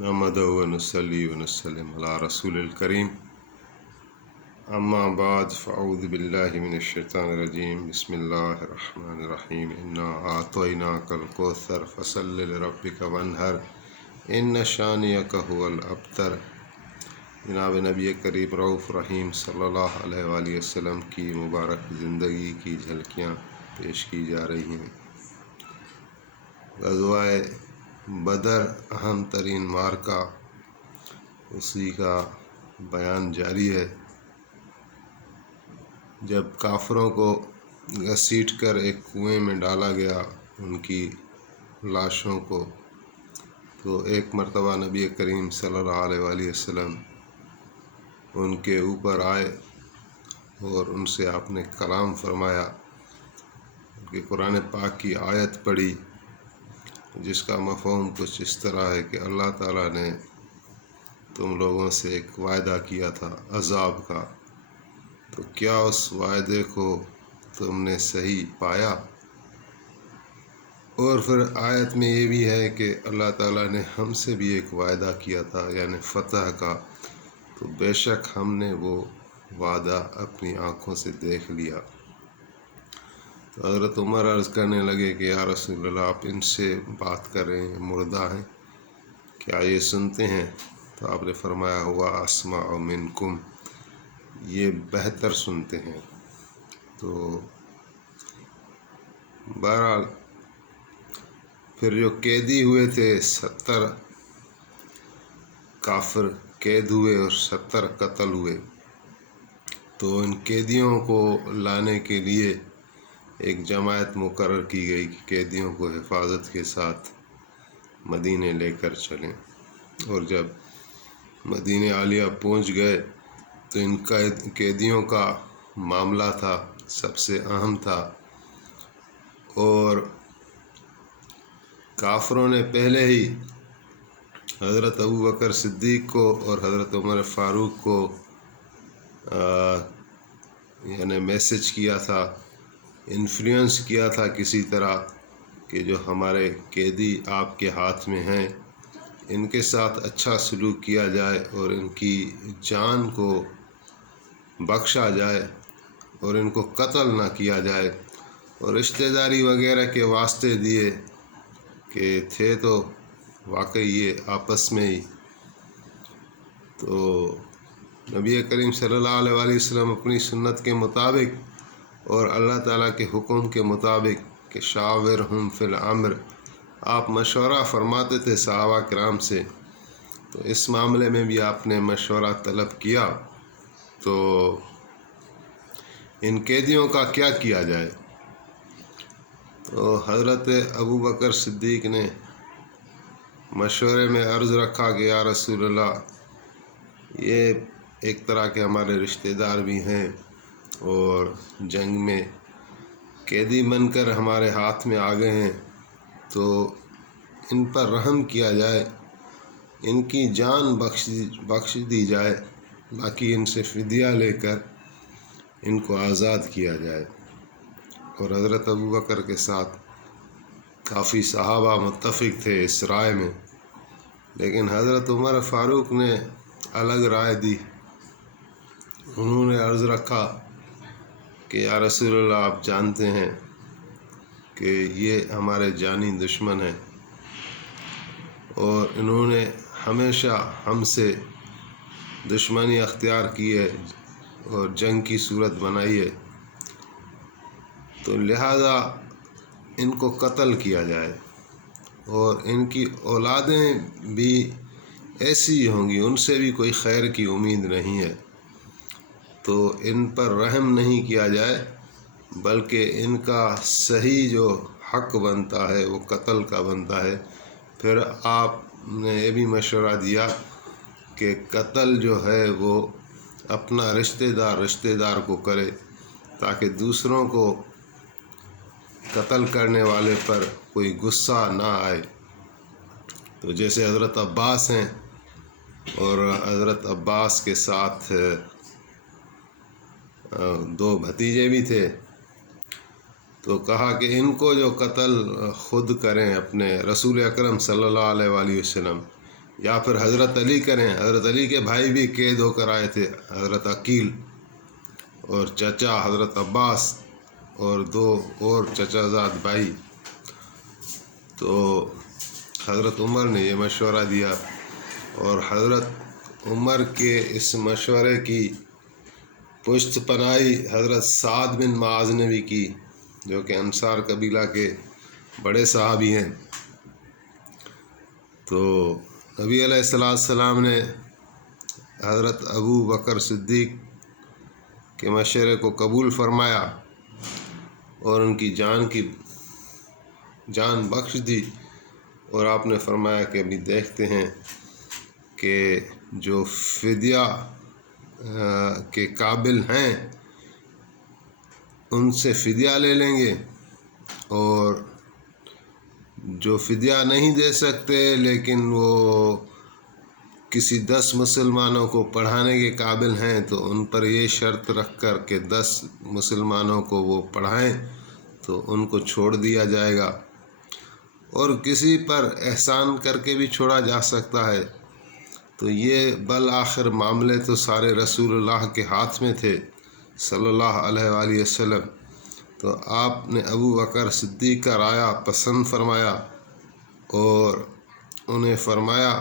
نحمده ونصلي ونسلم على رسول الكريم اما بعد فاعوذ بالله من الشیطان الرجیم بسم اللہ الرحمن الرحیم انا اعطیناک الکوثر فصل لربک وانحر ان شانئک هو الابتر۔ جناب نبی کریم رؤوف رحیم صلی اللہ علیہ وآلہ وسلم کی مبارک زندگی کی جھلکیاں پیش کی جا رہی ہیں۔ غزوہ بدر اہم ترین معرکہ، اسی کا بیان جاری ہے۔ جب کافروں کو گھسیٹ کر ایک کنویں میں ڈالا گیا ان کی لاشوں کو، تو ایک مرتبہ نبی کریم صلی اللہ علیہ وآلہ وسلم ان کے اوپر آئے اور ان سے آپ نے کلام فرمایا کہ قرآن پاک کی آیت پڑھی جس کا مفہوم کچھ اس طرح ہے کہ اللہ تعالیٰ نے تم لوگوں سے ایک وعدہ کیا تھا عذاب کا، تو کیا اس وعدے کو تم نے صحیح پایا؟ اور پھر آیت میں یہ بھی ہے کہ اللہ تعالیٰ نے ہم سے بھی ایک وعدہ کیا تھا یعنی فتح کا، تو بے شک ہم نے وہ وعدہ اپنی آنکھوں سے دیکھ لیا۔ تو حضرت عمر عرض کرنے لگے کہ یا رسول اللہ، آپ ان سے بات کر رہے ہیں، مردہ ہیں، کیا یہ سنتے ہیں؟ تو آپ نے فرمایا ہوا اسمع منکم، یہ بہتر سنتے ہیں۔ تو بہرحال پھر جو قیدی ہوئے تھے 70 کافر قید ہوئے اور 70 قتل ہوئے، تو ان قیدیوں کو لانے کے لیے ایک جماعت مقرر کی گئی کہ قیدیوں کو حفاظت کے ساتھ مدینے لے کر چلیں۔ اور جب مدینہ عالیہ پہنچ گئے تو ان قیدیوں کا معاملہ تھا سب سے اہم تھا، اور کافروں نے پہلے ہی حضرت ابوبکر صدیق کو اور حضرت عمر فاروق کو یعنی میسج کیا تھا، انفلوئنس کیا تھا کسی طرح کہ جو ہمارے قیدی آپ کے ہاتھ میں ہیں ان کے ساتھ اچھا سلوک کیا جائے اور ان کی جان کو بخشا جائے اور ان کو قتل نہ کیا جائے، اور رشتہ داری وغیرہ کے واسطے دیے کہ تھے تو واقعی یہ آپس میں ہی۔ تو نبی کریم صلی اللہ علیہ وآلہ وسلم اپنی سنت کے مطابق اور اللہ تعالیٰ کے حکم کے مطابق کہ شاورہم فی الامر، آپ مشورہ فرماتے تھے صحابہ کرام سے، تو اس معاملے میں بھی آپ نے مشورہ طلب کیا۔ تو ان قیدیوں کا کیا کیا جائے؟ تو حضرت ابوبکر صدیق نے مشورے میں عرض رکھا کہ یا رسول اللہ، یہ ایک طرح کے ہمارے رشتہ دار بھی ہیں اور جنگ میں قیدی بن کر ہمارے ہاتھ میں آ گئے ہیں، تو ان پر رحم کیا جائے، ان کی جان بخش دی جائے، باقی ان سے فدیہ لے کر ان کو آزاد کیا جائے۔ اور حضرت ابوبکر کے ساتھ کافی صحابہ متفق تھے اس رائے میں، لیکن حضرت عمر فاروق نے الگ رائے دی۔ انہوں نے عرض رکھا کہ یا رسول اللہ، آپ جانتے ہیں کہ یہ ہمارے جانی دشمن ہیں اور انہوں نے ہمیشہ ہم سے دشمنی اختیار کی ہے اور جنگ کی صورت بنائی ہے، تو لہذا ان کو قتل کیا جائے، اور ان کی اولادیں بھی ایسی ہوں گی، ان سے بھی کوئی خیر کی امید نہیں ہے، تو ان پر رحم نہیں کیا جائے بلکہ ان کا صحیح جو حق بنتا ہے وہ قتل کا بنتا ہے۔ پھر آپ نے یہ بھی مشورہ دیا کہ قتل جو ہے وہ اپنا رشتہ دار کو کرے تاکہ دوسروں کو قتل کرنے والے پر کوئی غصہ نہ آئے۔ تو جیسے حضرت عباس ہیں اور حضرت عباس کے ساتھ 2 بھتیجے بھی تھے، تو کہا کہ ان کو جو قتل خود کریں اپنے رسول اکرم صلی اللہ علیہ وآلہ وسلم، یا پھر حضرت علی کریں۔ حضرت علی کے بھائی بھی قید ہو کر آئے تھے، حضرت عقیل اور چچا حضرت عباس اور 2 اور چچا زاد بھائی۔ تو حضرت عمر نے یہ مشورہ دیا، اور حضرت عمر کے اس مشورے کی پشت پناہی حضرت سعد بن معاذ نے بھی کی، جو کہ انصار قبیلہ کے بڑے صحابی ہیں۔ تو نبی علیہ السلام نے حضرت ابو بکر صدیق کے مشورے کو قبول فرمایا اور ان کی جان بخش دی، اور آپ نے فرمایا کہ ابھی دیکھتے ہیں کہ جو فدیہ کے قابل ہیں ان سے فدیہ لے لیں گے، اور جو فدیہ نہیں دے سکتے لیکن وہ کسی 10 مسلمانوں کو پڑھانے کے قابل ہیں تو ان پر یہ شرط رکھ کر کہ 10 مسلمانوں کو وہ پڑھائیں تو ان کو چھوڑ دیا جائے گا، اور کسی پر احسان کر کے بھی چھوڑا جا سکتا ہے۔ تو یہ بالآخر معاملے تو سارے رسول اللہ کے ہاتھ میں تھے صلی اللہ علیہ وآلہ وسلم۔ تو آپ نے ابو بکر صدیق کا رائے پسند فرمایا، اور انہیں فرمایا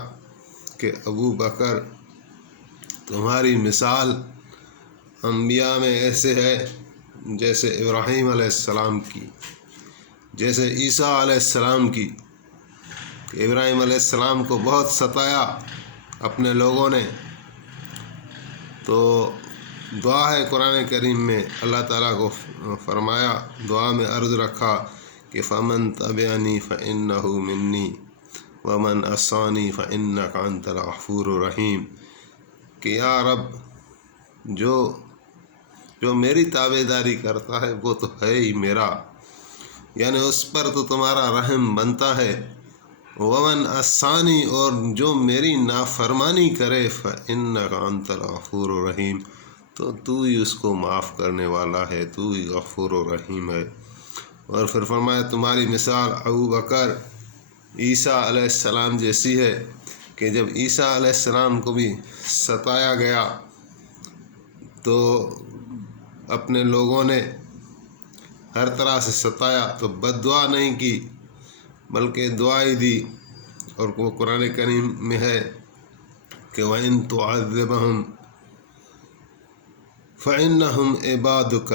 کہ ابو بکر، تمہاری مثال انبیاء میں ایسے ہے جیسے ابراہیم علیہ السلام کی، جیسے عیسیٰ علیہ السلام کی، کہ ابراہیم علیہ السلام کو بہت ستایا اپنے لوگوں نے۔ تو دعا ہے قرآن کریم میں، اللہ تعالیٰ کو فرمایا، دعا میں عرض رکھا کہ فَمَن تَبِعَنِي فَإِنَّهُ مِنِّي وَمَنْ عَصَانِي فَإِنَّكَ أَنْتَ الْغَفُورُ الرَّحِيمُ، کہ یا رب جو میری تابع داری کرتا ہے وہ تو ہے ہی میرا، یعنی اس پر تو تمہارا رحم بنتا ہے۔ ومن عصانی، اور جو میری نافرمانی کرے، فإنک انت الغفور الرحیم، تو ہی اس کو معاف کرنے والا ہے، تو ہی غفور و رحیم ہے۔ اور پھر فرمایا تمہاری مثال ابو بکر عیسیٰ علیہ السلام جیسی ہے، کہ جب عیسیٰ علیہ السلام کو بھی ستایا گیا تو اپنے لوگوں نے ہر طرح سے ستایا تو بد دعا نہیں کی بلکہ دعائی دی، اور وہ قرآن کریم میں ہے کہ وَإِن تُعَذِّبْهُمْ فَإِنَّهُمْ عِبَادُكَ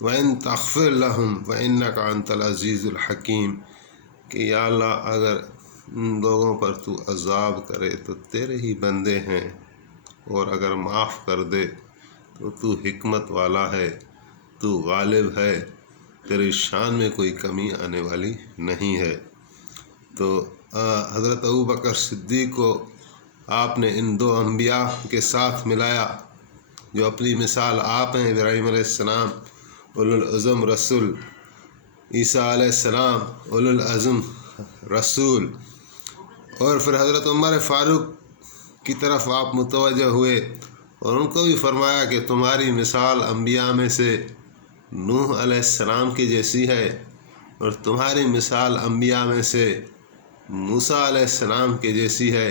وَإِن تَغْفِرْ لَهُمْ فَإِنَّكَ أَنْتَ الْعَزِيزُ الْحَكِيمُ، کہ یا اللہ اگر ان لوگوں پر تو عذاب کرے تو تیرے ہی بندے ہیں، اور اگر معاف کر دے تو حکمت والا ہے، تو غالب ہے، تیری شان میں کوئی کمی آنے والی نہیں ہے۔ تو حضرت ابو بکر صدیق کو آپ نے ان 2 انبیاء کے ساتھ ملایا جو اپنی مثال آپ ہیں، ابراہیم علیہ السلام اولوالعزم رسول، عیسیٰ علیہ السلام اولوالعزم رسول، اور پھر حضرت عمر فاروق کی طرف آپ متوجہ ہوئے اور ان کو بھی فرمایا کہ تمہاری مثال انبیاء میں سے نوح علیہ السلام کی جیسی ہے، اور تمہاری مثال انبیاء میں سے موسیٰ علیہ السلام کے جیسی ہے،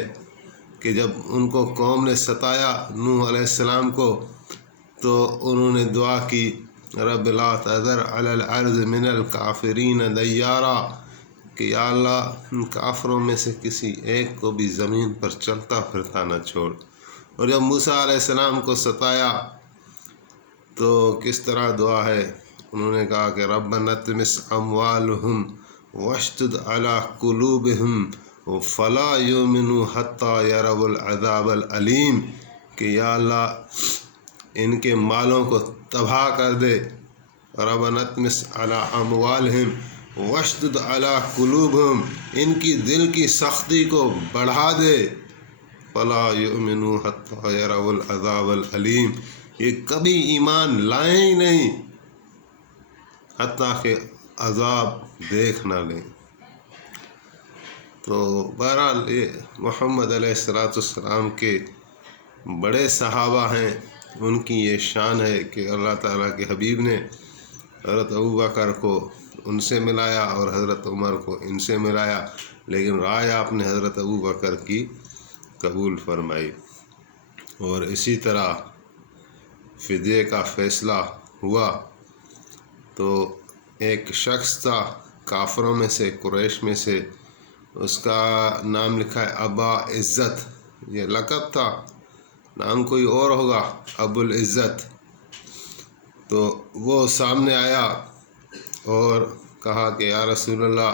کہ جب ان کو قوم نے ستایا نوح علیہ السلام کو تو انہوں نے دعا کی رب لا تذر علی الارض من الکافرین دیارا، کہ یا اللہ ان کافروں میں سے کسی ایک کو بھی زمین پر چلتا پھرتا نہ چھوڑ۔ اور جب موسیٰ علیہ السلام کو ستایا تو کس طرح دعا ہے، انہوں نے کہا کہ ربنا اطمس اموالہم واشدد علی قلوبہم فلا یؤمنوا حتی یروا العذاب العلیم، کہ یا اللہ ان کے مالوں کو تباہ کر دے، ربنا اطمس علی اموالہم واشدد علی قلوبہم، ان کی دل کی سختی کو بڑھا دے، فلا یؤمنوا حتی یروا العذاب العلیم، یہ کبھی ایمان لائیں ہی نہیں حتیٰ کہ عذاب دیکھ نہ لیں۔ تو بہرحال یہ محمد علیہ السلام کے بڑے صحابہ ہیں، ان کی یہ شان ہے کہ اللہ تعالیٰ کے حبیب نے حضرت ابو بکر کو ان سے ملایا اور حضرت عمر کو ان سے ملایا، لیکن رائے آپ نے حضرت ابو بکر کی قبول فرمائی۔ اور اسی طرح فدیے کا فیصلہ ہوا تو ایک شخص تھا کافروں میں سے، قریش میں سے، اس کا نام لکھا ہے ابا عزت، یہ لقب تھا، نام کوئی اور ہوگا، ابو العزت۔ تو وہ سامنے آیا اور کہا کہ یا رسول اللہ،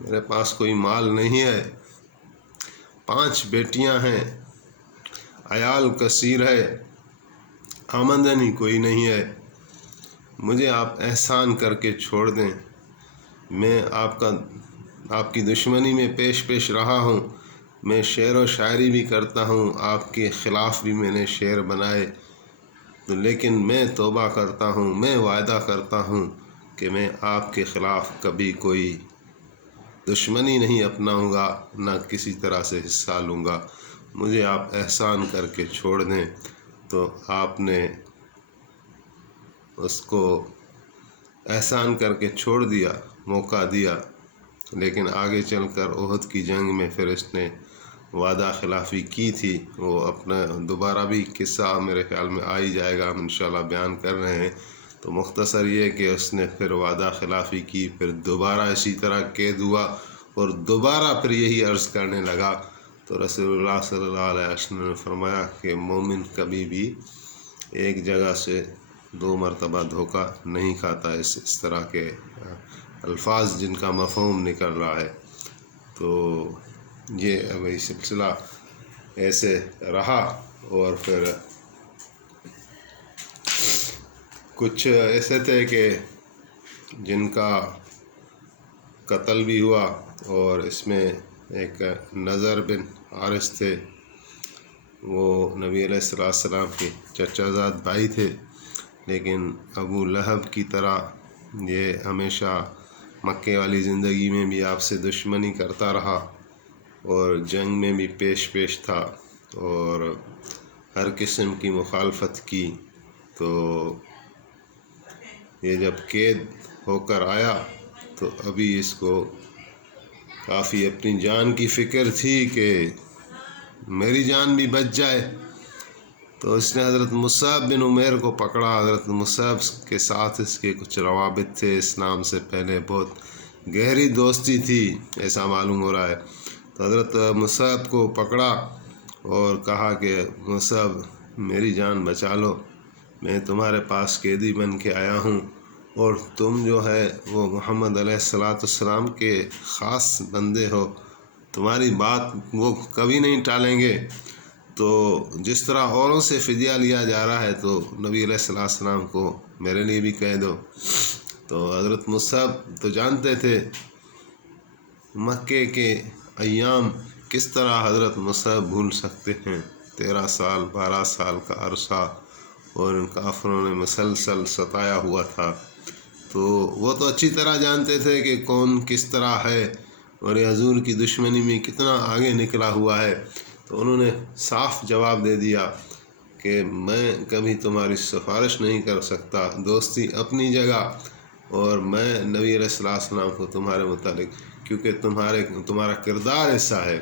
میرے پاس کوئی مال نہیں ہے، 5 بیٹیاں ہیں، عیال کثیر ہے، آمدنی کوئی نہیں ہے، مجھے آپ احسان کر کے چھوڑ دیں، میں آپ کی دشمنی میں پیش رہا ہوں، میں شعر و شاعری بھی کرتا ہوں، آپ کے خلاف بھی میں نے شعر بنائے، تو لیکن میں توبہ کرتا ہوں، میں وعدہ کرتا ہوں کہ میں آپ کے خلاف کبھی کوئی دشمنی نہیں اپناؤں گا، نہ کسی طرح سے حصہ لوں گا، مجھے آپ احسان کر کے چھوڑ دیں۔ تو آپ نے اس کو احسان کر کے چھوڑ دیا، موقع دیا، لیکن آگے چل کر احد کی جنگ میں پھر اس نے وعدہ خلافی کی تھی۔ وہ اپنا دوبارہ بھی قصہ میرے خیال میں آ ہی جائے گا، ہم انشاءاللہ بیان کر رہے ہیں۔ تو مختصر یہ کہ اس نے پھر وعدہ خلافی کی، پھر دوبارہ اسی طرح قید ہوا اور دوبارہ پھر یہی عرض کرنے لگا، تو رسول اللہ صلی اللہ علیہ وسلم نے فرمایا کہ مومن کبھی بھی ایک جگہ سے 2 مرتبہ دھوکہ نہیں کھاتا، اس طرح کے الفاظ جن کا مفہوم نکل رہا ہے۔ تو یہ ابھی سلسلہ ایسے رہا، اور پھر کچھ ایسے تھے کہ جن کا قتل بھی ہوا، اور اس میں ایک نضر بن حارث تھے، وہ نبی علیہ السلام کے چچا زاد بھائی تھے، لیکن ابو لہب کی طرح یہ ہمیشہ مکے والی زندگی میں بھی آپ سے دشمنی کرتا رہا، اور جنگ میں بھی پیش تھا، اور ہر قسم کی مخالفت کی۔ تو یہ جب قید ہو کر آیا تو ابھی اس کو کافی اپنی جان کی فکر تھی کہ میری جان بھی بچ جائے، تو اس نے حضرت مصعب بن عمیر کو پکڑا۔ حضرت مصعب کے ساتھ اس کے کچھ روابط تھے، اسلام سے پہلے بہت گہری دوستی تھی، ایسا معلوم ہو رہا ہے۔ تو حضرت مصعب کو پکڑا اور کہا کہ مصعب، میری جان بچا لو، میں تمہارے پاس قیدی بن کے آیا ہوں، اور تم جو ہے وہ محمد علیہ السلام کے خاص بندے ہو، تمہاری بات وہ کبھی نہیں ٹالیں گے، تو جس طرح اوروں سے فدیہ لیا جا رہا ہے تو نبی علیہ السلام کو میرے لیے بھی کہہ دو۔ تو حضرت مصعب تو جانتے تھے مکے کے ایام کس طرح حضرت مصعب بھول سکتے ہیں، 13 سال 12 سال کا عرصہ، اور ان کافروں نے مسلسل ستایا ہوا تھا، تو وہ تو اچھی طرح جانتے تھے کہ کون کس طرح ہے، اور یہ حضور کی دشمنی میں کتنا آگے نکلا ہوا ہے۔ تو انہوں نے صاف جواب دے دیا کہ میں کبھی تمہاری سفارش نہیں کر سکتا، دوستی اپنی جگہ، اور میں نبی علیہ السلام کو تمہارے متعلق، کیونکہ تمہارا کردار ایسا ہے۔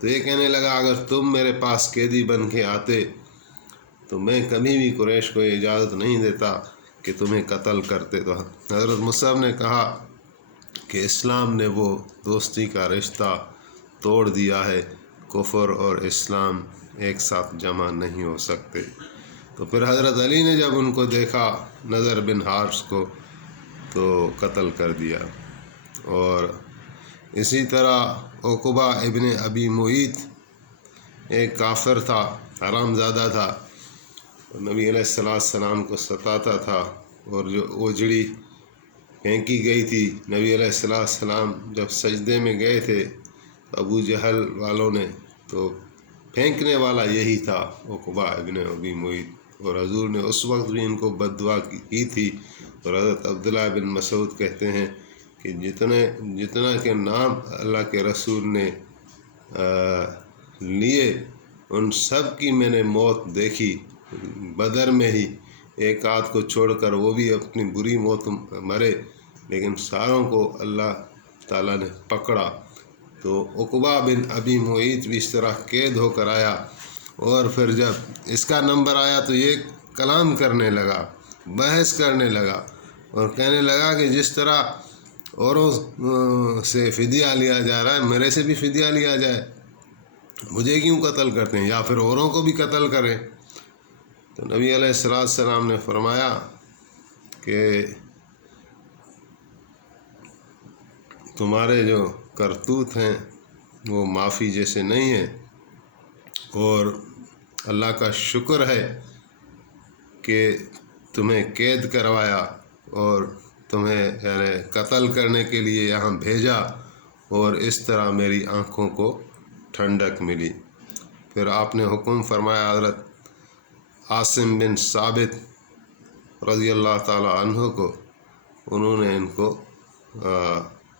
تو یہ کہنے لگا، اگر تم میرے پاس قیدی بن کے آتے تو میں کبھی بھی قریش کو اجازت نہیں دیتا کہ تمہیں قتل کرتے۔ تو حضرت مصعب نے کہا کہ اسلام نے وہ دوستی کا رشتہ توڑ دیا ہے، کفر اور اسلام ایک ساتھ جمع نہیں ہو سکتے۔ تو پھر حضرت علی نے جب ان کو دیکھا، نضر بن حارث کو، تو قتل کر دیا۔ اور اسی طرح عقبہ ابن ابی معیط ایک کافر تھا، حرام زادہ تھا، نبی علیہ السلام کو ستاتا تھا، اور جو اوجڑی پھینکی گئی تھی، نبی علیہ السلام جب سجدے میں گئے تھے ابو جہل والوں نے، تو پھینکنے والا یہی تھا، عقبہ ابن ابی معیط، اور حضور نے اس وقت بھی ان کو بد دعا کی تھی۔ اور حضرت عبداللہ بن مسعود کہتے ہیں کہ جتنا کہ نام اللہ کے رسول نے لیے، ان سب کی میں نے موت دیکھی بدر میں ہی، ایک آدھ کو چھوڑ کر، وہ بھی اپنی بری موت مرے، لیکن ساروں کو اللہ تعالیٰ نے پکڑا۔ تو عقبہ بن ابی معیط بھی اس طرح قید ہو کر آیا، اور پھر جب اس کا نمبر آیا تو یہ کلام کرنے لگا، بحث کرنے لگا اور کہنے لگا کہ جس طرح اوروں سے فدیہ لیا جا رہا ہے میرے سے بھی فدیہ لیا جائے، مجھے کیوں قتل کرتے ہیں، یا پھر اوروں کو بھی قتل کریں۔ تو نبی علیہ السلام نے فرمایا کہ تمہارے جو کرتوت ہیں وہ معافی جیسے نہیں ہیں، اور اللہ کا شکر ہے کہ تمہیں قید کروایا اور تمہیں یعنی قتل کرنے کے لیے یہاں بھیجا، اور اس طرح میری آنکھوں کو ٹھنڈک ملی۔ پھر آپ نے حکم فرمایا حضرت عاصم بن ثابت رضی اللہ تعالی عنہ کو، انہوں نے ان کو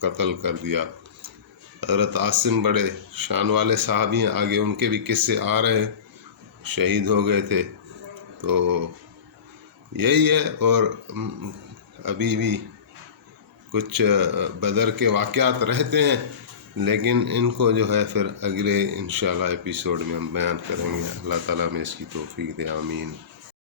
قتل کر دیا۔ حضرت عاصم بڑے شان والے صحابی ہیں، آگے ان کے بھی قصے آ رہے ہیں، شہید ہو گئے تھے۔ تو یہی ہے، اور ابھی بھی کچھ بدر کے واقعات رہتے ہیں، لیکن ان کو جو ہے پھر اگلے انشاءاللہ ایپیسوڈ میں ہم بیان کریں گے۔ اللہ تعالیٰ میں اس کی توفیق دے، آمین۔